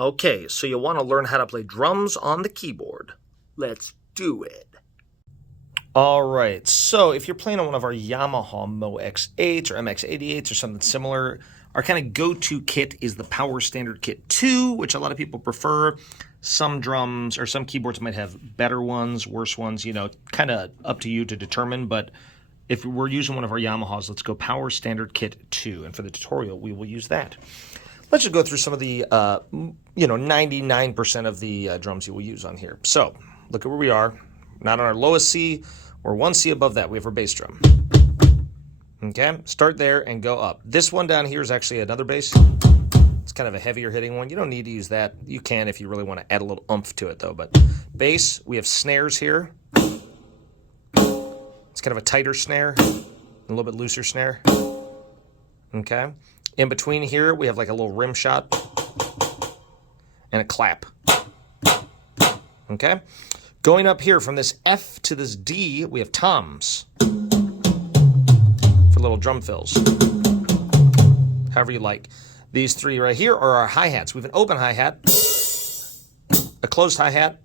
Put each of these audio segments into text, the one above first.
Okay, so you want to learn how to play drums on the keyboard. Let's do it. All right, so if you're playing on one of our Yamaha Mo X8s or MX88s or something similar, our kind of go-to kit is the Power Standard Kit 2, which a lot of people prefer. Some drums or some keyboards might have better ones, worse ones, you know, kind of up to you to determine. But if we're using one of our Yamahas, let's go Power Standard Kit 2. And for the tutorial, we will use that. Let's just go through some of the, 99% of the drums you will use on here. So look at where we are. Not on our lowest C. We're one C above that. We have our bass drum. Okay, start there and go up. This one down here is actually another bass. It's kind of a heavier hitting one. You don't need to use that. You can if you really want to add a little oomph to it though. But bass, we have snares here. It's kind of a tighter snare, a little bit looser snare. Okay. In between here, we have like a little rim shot and a clap. Okay. Going up here from this F to this D, we have toms for little drum fills. However you like. These three right here are our hi-hats. We have an open hi-hat, a closed hi-hat,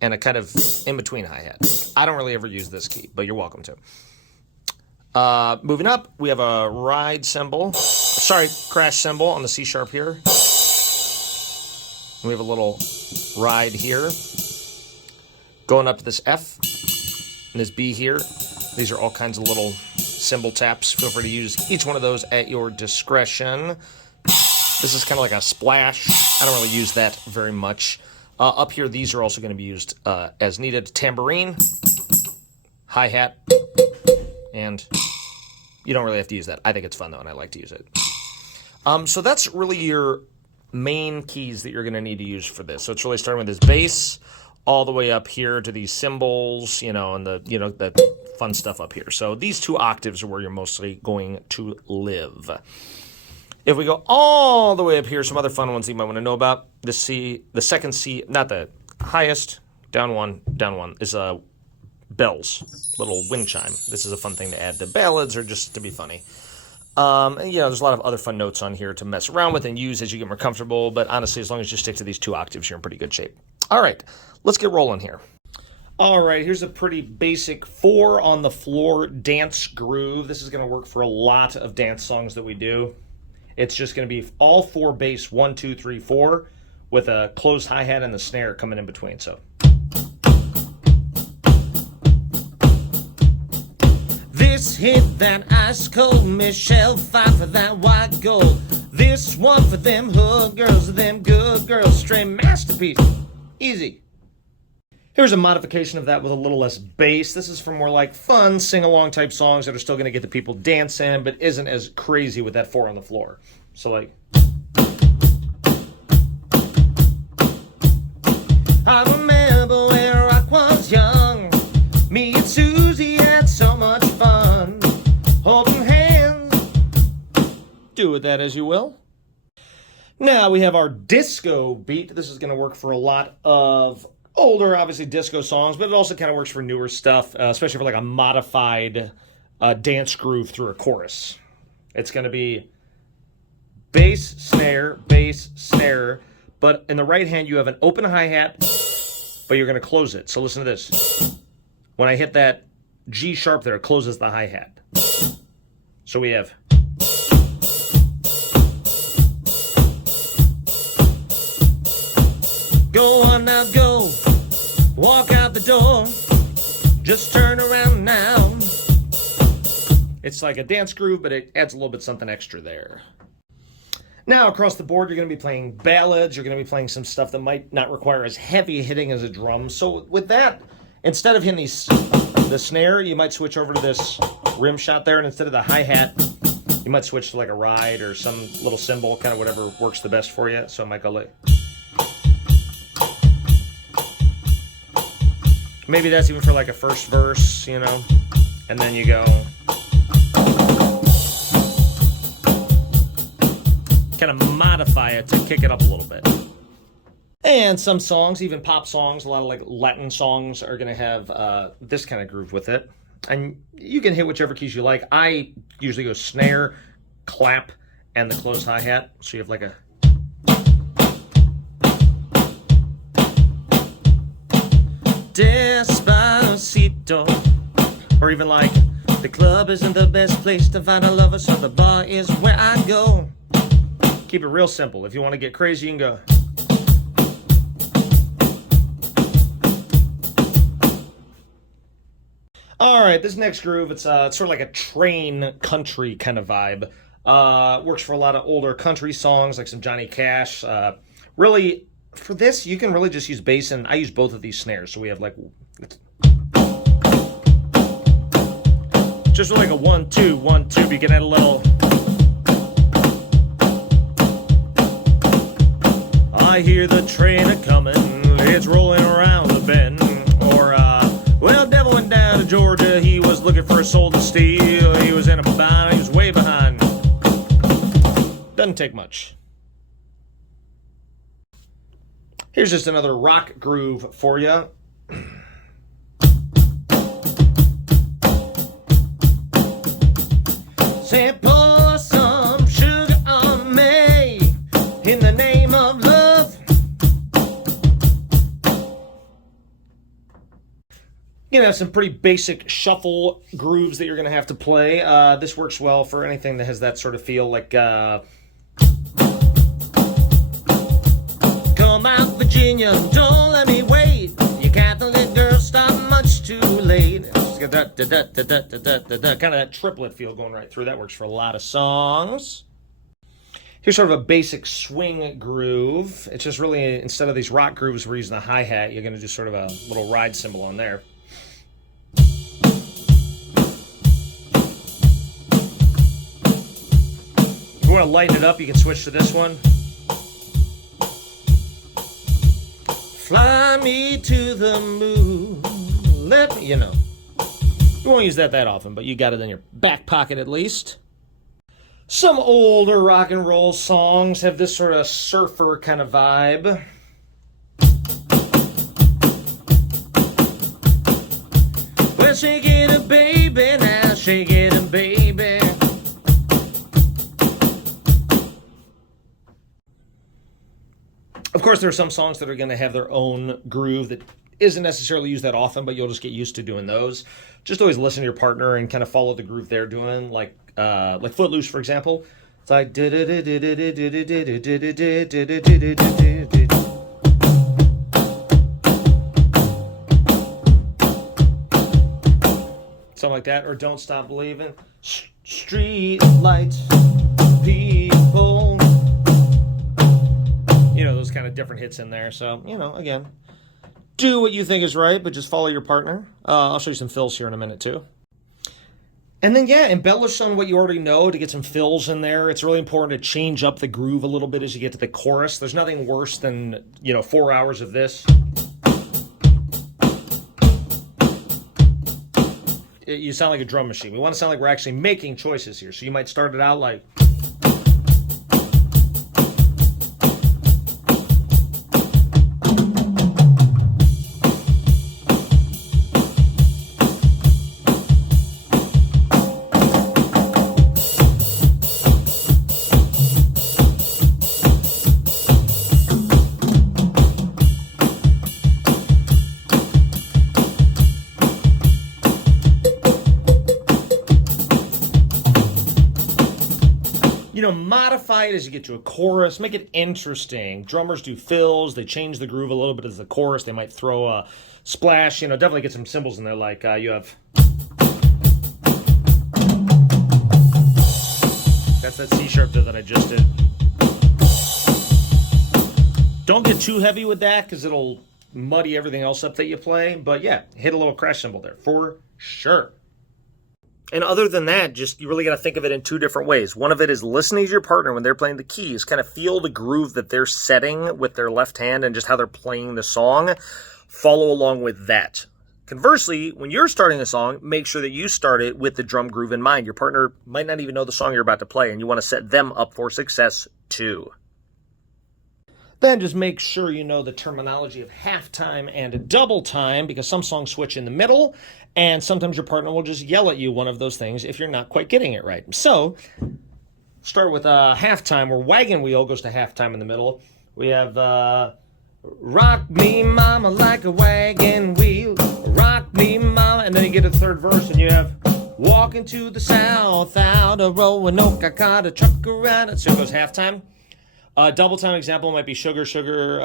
and a kind of in-between hi-hat. I don't really ever use this key, but you're welcome to. Moving up, we have a crash cymbal on the C sharp here. We have a little ride here. Going up to this F and this B here. These are all kinds of little cymbal taps. Feel free to use each one of those at your discretion. This is kind of like a splash. I don't really use that very much. Up here, these are also going to be used as needed. Tambourine, hi-hat, and you don't really have to use that. I think it's fun, though, and I like to use it. So that's really your main keys that you're going to need to use for this. So it's really starting with this bass, all the way up here to these cymbals, and the fun stuff up here. So these 2 octaves are where you're mostly going to live. If we go all the way up here, some other fun ones that you might want to know about. The second C, not the highest, down one, is bells, little wind chime. This is a fun thing to add to ballads or just to be funny. And, there's a lot of other fun notes on here to mess around with and use as you get more comfortable. But honestly, as long as you stick to these 2 octaves, you're in pretty good shape. All right, let's get rolling here. All right, here's a pretty basic 4 on the floor dance groove. This is going to work for a lot of dance songs that we do. It's just going to be all 4 bass, 1, 2, 3, 4, with a closed hi-hat and the snare coming in between. So. This hit that ice cold, Michelle fight for that white gold. This one for them hood girls, them good girls, straight masterpiece. Easy. Here's a modification of that with a little less bass. This is for more like fun sing-along type songs that are still going to get the people dancing, but isn't as crazy with that 4 on the floor. So like... I remember when rock was young. Me and Susie had so much fun. Holding hands. Do with that as you will. Now we have our disco beat. This is going to work for a lot of older, obviously, disco songs, but it also kind of works for newer stuff, especially for like a modified dance groove through a chorus. It's going to be bass, snare, but in the right hand you have an open hi-hat, but you're going to close it. So listen to this. When I hit that G sharp there, it closes the hi-hat. So we have... Go on now, go. Walk out the door. Just turn around now. It's like a dance groove, but it adds a little bit something extra there. Now, across the board, you're going to be playing ballads. You're going to be playing some stuff that might not require as heavy hitting as a drum. So with that, instead of hitting the snare, you might switch over to this rim shot there. And instead of the hi-hat, you might switch to like a ride or some little cymbal, kind of whatever works the best for you. So I might go like... Maybe that's even for like a first verse, and then you go. Kind of modify it to kick it up a little bit. And some songs, even pop songs, a lot of like Latin songs are going to have this kind of groove with it. And you can hit whichever keys you like. I usually go snare, clap, and the closed hi-hat. So you have like a... Despacito. Or even like, the club isn't the best place to find a lover, so the bar is where I go. Keep it real simple. If you want to get crazy, you can go. All right, this next groove, it's sort of like a train country kind of vibe. Works for a lot of older country songs, like some Johnny Cash. Really, for this, you can really just use bass, and I use both of these snares. So we have like, just like a 1 2 1 2. You can add a little. I hear the train a coming, it's rolling around the bend. Or well, devil went down to Georgia, he was looking for a soul to steal. He was in a bind, he was way behind. Doesn't take much. Here's just another rock groove for you. Say, pour some sugar on me in the name of love. You know, some pretty basic shuffle grooves that you're going to have to play. This works well for anything that has that sort of feel, like come out, Virginia, don't let me wait. You Catholic girls stop much too late. Kind of that triplet feel going right through. That works for a lot of songs. Here's sort of a basic swing groove. It's just really, instead of these rock grooves, we're using a hi-hat. You're going to do sort of a little ride cymbal on there. If you want to lighten it up, you can switch to this one. Fly me to the moon. Let me, you know. You won't use that often, but you got it in your back pocket at least. Some older rock and roll songs have this sort of surfer kind of vibe. Well, shake it, baby, now shake it, baby. Of course, there are some songs that are going to have their own groove that isn't necessarily used that often, but you'll just get used to doing those. Just always listen to your partner and kind of follow the groove they're doing, like Footloose, for example. It's like something like that, or Don't Stop Believing. Street lights, people. You know, those kind of different hits in there. So, you know, again, do what you think is right, but just follow your partner. I'll show you some fills here in a minute, too. And then, yeah, embellish on what you already know to get some fills in there. It's really important to change up the groove a little bit as you get to the chorus. There's nothing worse than, 4 hours of this. You sound like a drum machine. We want to sound like we're actually making choices here. So you might start it out like... modify it as you get to a chorus. Make it interesting. Drummers do fills. They change the groove a little bit as the chorus. They might throw a splash. Definitely get some cymbals in there. Like you have... That's that C sharp there that I just did. Don't get too heavy with that because it'll muddy everything else up that you play. But yeah, hit a little crash cymbal there for sure. And other than that, just you really got to think of it in two different ways. One of it is listening to your partner when they're playing the keys, kind of feel the groove that they're setting with their left hand and just how they're playing the song. Follow along with that. Conversely, when you're starting a song, make sure that you start it with the drum groove in mind. Your partner might not even know the song you're about to play, and you want to set them up for success too. Then just make sure you know the terminology of halftime and double time, because some songs switch in the middle, and sometimes your partner will just yell at you one of those things if you're not quite getting it right. So, start with halftime, where Wagon Wheel goes to halftime in the middle. We have Rock me, mama, like a wagon wheel. Rock me, mama. And then you get a third verse and you have walking to the south out of Roanoke. I caught a truck around. So it goes halftime. Double time example might be Sugar, Sugar,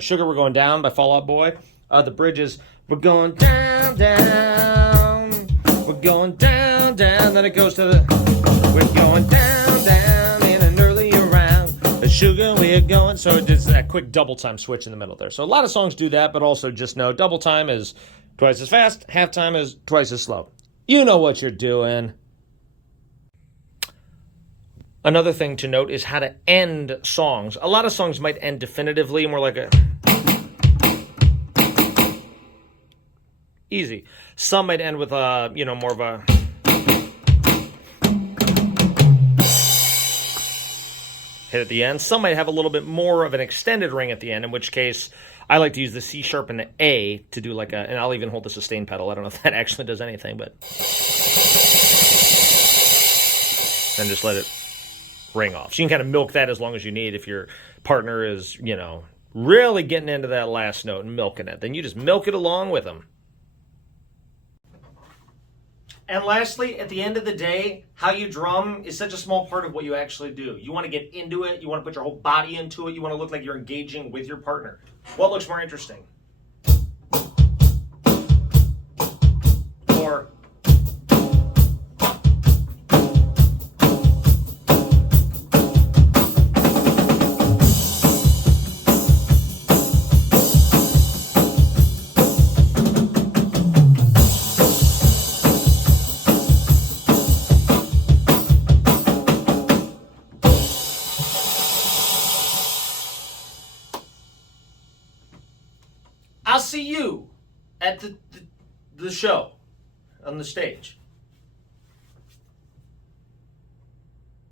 Sugar, We're Going Down by Fall Out Boy. The bridge is, we're going down, down. We're going down, down. Then it goes to the, we're going down, down in an early round. Sugar, we're going. So it's that quick double time switch in the middle there. So a lot of songs do that, but also just know double time is twice as fast, halftime is twice as slow. You know what you're doing. Another thing to note is how to end songs. A lot of songs might end definitively, more like a easy. Some might end with a, more of a hit at the end. Some might have a little bit more of an extended ring at the end, in which case I like to use the C sharp and the A to do like a, and I'll even hold the sustain pedal. I don't know if that actually does anything, but then just let it ring off. So you can kind of milk that as long as you need. If your partner is, really getting into that last note and milking it, then you just milk it along with them. And lastly, at the end of the day, how you drum is such a small part of what you actually do. You want to get into it. You want to put your whole body into it. You want to look like you're engaging with your partner. What looks more interesting? Or I'll see you at the show on the stage.